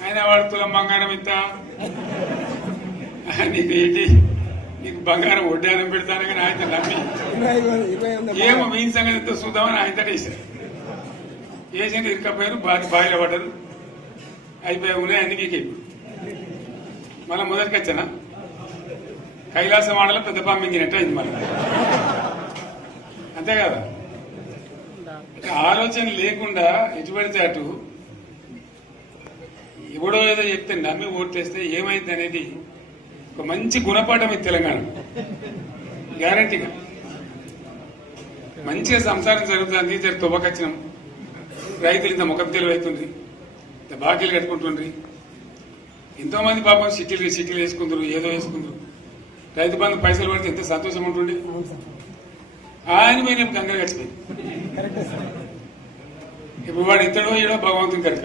ఆయన వాడు తులం బంగారం ఇత్త నీకు ఏంటి? నీకు బంగారం వడ్డానం పెడతాను కానీ ఆయన నమ్మి. ఏమో మీ సంగతి ఎంతో చూద్దామని ఆయన వేశారు వేసింది ఇరకపోయారు బాగా బాయిలో పడ్డారు. అయిపోయి ఉన్నాయి ఇప్పుడు మళ్ళీ మొదటికి వచ్చానా? కైలాస మాడలో పెద్ద పంపించినట్టు అయింది మళ్ళీ. అంతే కదా? ఆలోచన లేకుండా ఎటు పడితే అటు ఎవడో ఏదో చెప్తే నమ్మి ఓట్లేస్తే ఏమైంది అనేది ఒక మంచి గుణపాఠం ఇది తెలంగాణ. గ్యారంటీగా మంచిగా సంసారం జరుగుతుంది. జర తువ్వకచ్చినాం. రైతులు ఇంత ముఖం తెలివైతుంది. ఇంత బాకీలు కట్టుకుంటుండ్రి. ఎంతో మంది పాపం సిటీలు సిటీలు వేసుకుంటారు ఏదో వేసుకుంటారు రైతు బంధు పైసలు పడితే ఎంత సంతోషం ఉంటుండే. ఆయన పోయిన గడిచిపోయింది కరెక్టే సార్ ఇప్పుడు వాడు ఇతడో ఏడో భగవంతుని కనుక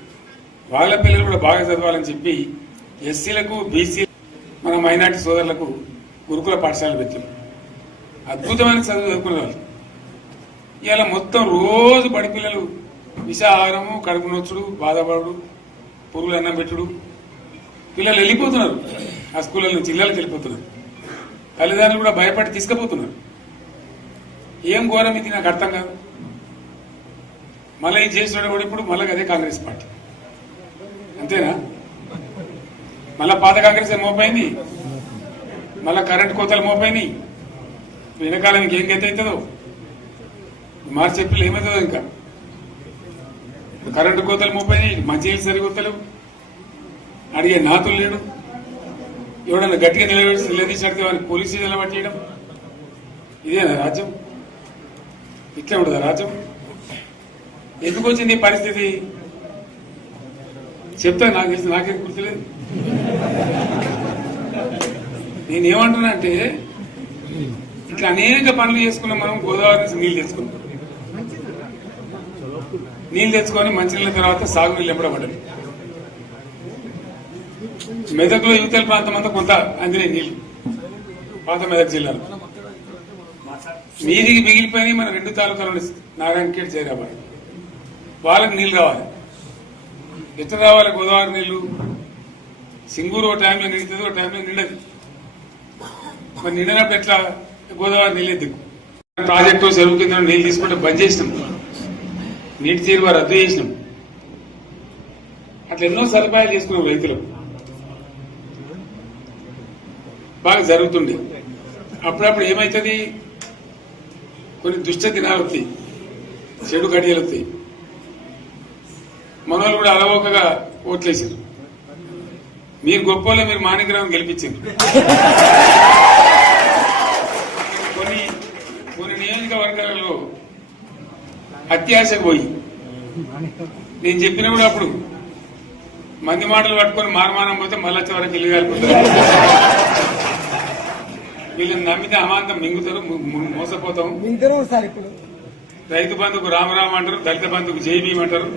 వాళ్ళ పిల్లలు కూడా బాగా చదవాలని చెప్పి ఎస్సీలకు బీసీ మన మైనార్టీ సోదరులకు గురుకుల పాఠశాలలు పెట్టాం అద్భుతమైన చదువు చదువుకునే వాళ్ళు. ఇవాళ మొత్తం రోజు బడి పిల్లలు విషాహారము కడుపు నొచ్చుడు బాధపడు పురుగులు అన్నం పెట్టుడు. పిల్లలు వెళ్ళిపోతున్నారు. ఆ స్కూళ్ళ నుంచి ఇళ్ళకి వెళ్ళిపోతున్నారు. తల్లిదండ్రులు కూడా భయపడి తీసుకుపోతున్నారు. ఏం ఘోరం ఇది నాకు అర్థం కాదు. మళ్ళీ ఇది చేసినాడు కూడా ఇప్పుడు మళ్ళీ అదే కాంగ్రెస్ పార్టీ. అంతేనా? మళ్ళా పాత కాంగ్రెస్ మోపోయింది మళ్ళా కరెంట్ కోతలు మోపోయినాయి వెనకాలం ఇంకేం గత అవుతుందో? మార్చి ఏప్రిల్ ఏమవుతుందో ఇంకా? కరెంటు కోతలు మోపోయినాయి మంచినీళ్ళు సరిగొత్తలు అడిగే నాతులు లేడు. ఎవడన్నా గట్టిగా నిలబెట్టి నిలదీసి వాడిని పోలీసు చేయడం ఇదేనా రాజ్యం? ఇట్లా ఉండదా రాజ్యం? ఎందుకు వచ్చింది ఈ పరిస్థితి? చెప్తా నాకు తెలిసి నాకేం గుర్తులేదు. నేనేమంటున్నా అంటే ఇట్లా అనేక పనులు చేసుకున్నాం మనం గోదావరి నుంచి నీళ్ళు తెచ్చుకున్నాం. నీళ్ళు తెచ్చుకొని మంచినీళ్ళ తర్వాత సాగునీళ్ళు ఎంబడబడ్డాయి మెదక్లో యువతల ప్రాంతం అంతా కొంత అందినే నీళ్ళు. పాత మెదక్ జిల్లాలో. మీదికి మిగిలిపోయినాయి మన రెండు తాలూకాలు నారాయణఖేడ్ జైరాబాద్. వాళ్ళకి నీళ్ళు కావాలి. ఎట్లా రావాలి గోదావరి నీళ్ళు సింగూరు ఒక టైంలో నిండుతుంది ఒక టైంలో నిండదు. మరి నిండినప్పుడు ఎట్లా గోదావరి నీళ్ళు దిక్కు ప్రాజెక్టు చెరువు కింద నీళ్ళు తీసుకుంటే బంద్ చేసినాం. నీటి తీరువ రద్దు చేసినాం. అట్లా ఎన్నో సదుపాయాలు చేసుకున్నాం రైతులు. బాగా జరుగుతుండే. అప్పుడప్పుడు ఏమవుతుంది కొన్ని దుష్ట దినాలు వస్తాయి. చెడు గడియలు వస్తాయి. మన వాళ్ళు కూడా అలవోకగా ఓట్లేసారు మీరు గొప్పలో మీరు మాణిగ్రహం గెలిపించారు కొన్ని కొన్ని నియోజకవర్గాలలో అత్యాశకు పోయి. నేను చెప్పిన కూడా అప్పుడు మంది మాటలు పట్టుకొని మారమానం పోతే మళ్ళీ వచ్చే వరకు ఇల్లు కాలిపోతారు. వీళ్ళని నమ్మితే అమాంతం మింగుతారు మోసపోతాం. రైతు బంధుకు రామరామ అంటారు దళిత బంధుకు జై భీమ్ అంటారు.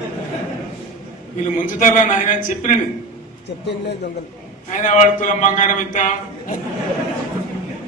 వీళ్ళు ముంచుతారా నాయన చెప్పిన. చెప్తే ఆయన వాడు తులం బంగారం ఇంత